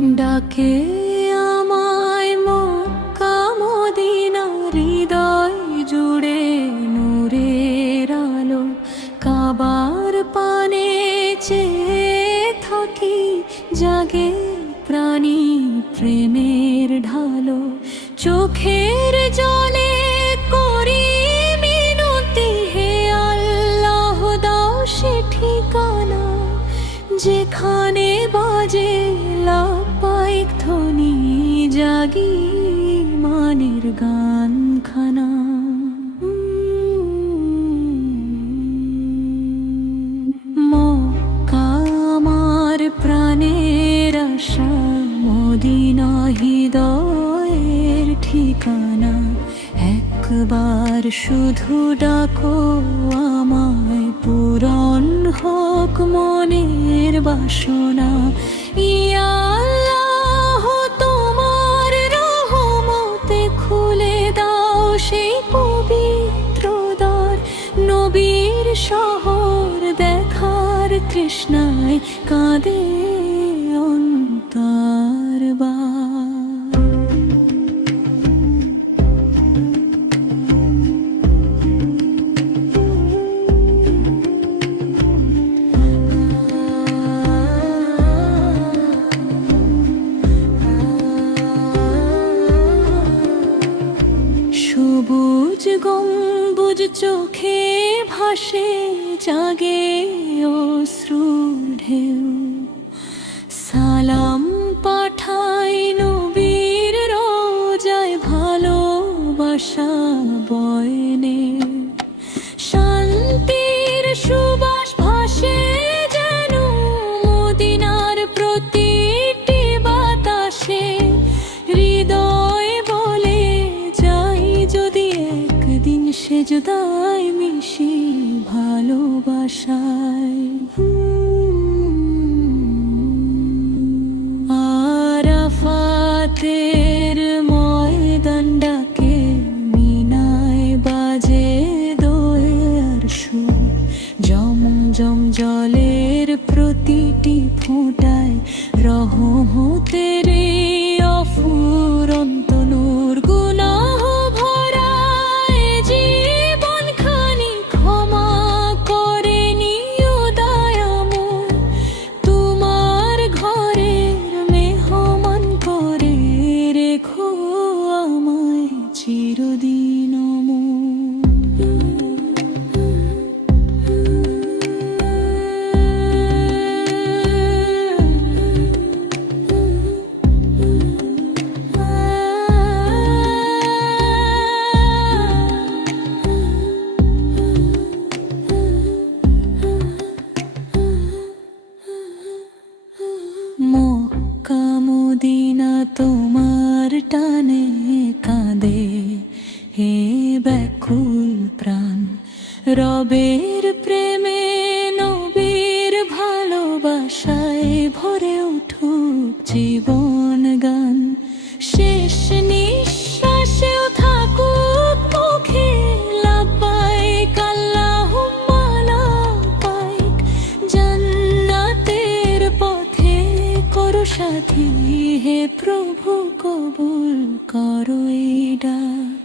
ডাকে আমায় Mecca Medina, হৃদয় জুড়ে নূরের আলো। কাবার পানে চেয়ে থাকি, জাগে প্রাণী প্রেমের ঢালো। চোখের জলে করি মিনতি, হে আল্লাহ দাও সে ঠিকানা, যেখানে বাজে লাপাইক ধ্বনি, জাগি মানের গানখানা। মক্কা আমার প্রাণের আশা, মদিনা হৃদয়ের ঠিকানা। একবার শুধু ডাকো আমায়, পূরণ হোক মনের বাসনা। ইয়া আল্লাহ তোমার রহমতে খুলে দাও সেই পবিত্র দ্বার। নবীর শহর দেখার তৃষ্ণায় কাঁদে অন্তরবার। সবুজ গম্বুজ চোখে ভাসে, জাগে অশ্রুর ঢেউ। সালাম পাঠাই নবীর রোজায়, ভালোবাসা বয়নে। শান্তির সুবাস ভাসে যেন মদিনার প্রতিটি বাতাসে। হৃদয় বলে যাই যদি একদিন সেজদায় মিশি ভালোবাসায়। আরাফাতের ময়দান ডাকে, মিনায় বাজে দোয়ের সুর। জমজম জলের প্রতিটি ফোঁটায় রহমতের অফুরন্ত নূর। গুনাহ ভরা এ জীবনখানি ক্ষমা করে নিও দয়াময়। তোমার ঘরের মেহমান করে রেখো আমায় চিরদিন অমর। মক্কা মদিনা তোমার টানে কাঁদে হে ব্যাকুল প্রাণ। রবের প্রেমে নবীর ভালোবাসায় ভরে উঠুক জীবন গান। শেষ নিঃশ্বাসেও থাকুক মুখে লাব্বাইক আল্লাহুম্মা লাব্বাইক। জান্নাতের পথে করো সাথী, হে প্রভু কবুল করো এই ডাক।